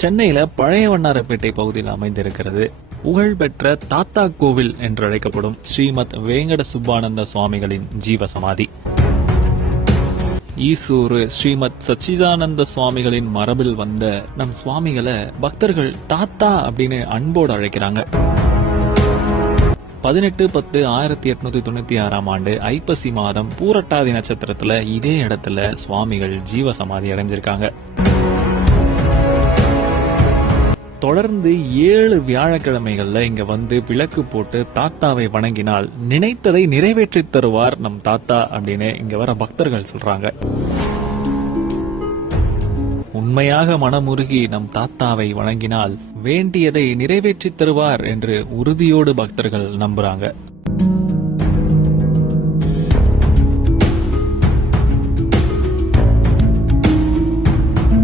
சென்னையில பழைய வண்ணாரப்பேட்டை பகுதியில் அமைந்திருக்கிறது புகழ்பெற்ற தாத்தா கோவில் என்று அழைக்கப்படும் ஸ்ரீமத் வேங்கட சுப்பானந்த சுவாமிகளின் ஜீவசமாதி. ஈசூர் ஸ்ரீமத் சச்சிதானந்த சுவாமிகளின் மரபில் வந்த நம் சுவாமிகளை பக்தர்கள் தாத்தா அப்படின்னு அன்போடு அழைக்கிறாங்க. 18/10/1896 ஐப்பசி மாதம் பூரட்டாதி நட்சத்திரத்துல இதே இடத்துல சுவாமிகள் ஜீவசமாதி அடைஞ்சிருக்காங்க. தொடர்ந்து 7 வியாழக்கிழமைகள்ல இங்க வந்து விளக்கு போட்டு தாத்தாவை வணங்கினால் நினைத்ததை நிறைவேற்றி தருவார் நம் தாத்தா அப்படின்னு இங்க வர பக்தர்கள் சொல்றாங்க. உண்மையாக மனமுருகி நம் தாத்தாவை வணங்கினால் வேண்டியதை நிறைவேற்றி தருவார் என்று உறுதியோடு பக்தர்கள் நம்புறாங்க.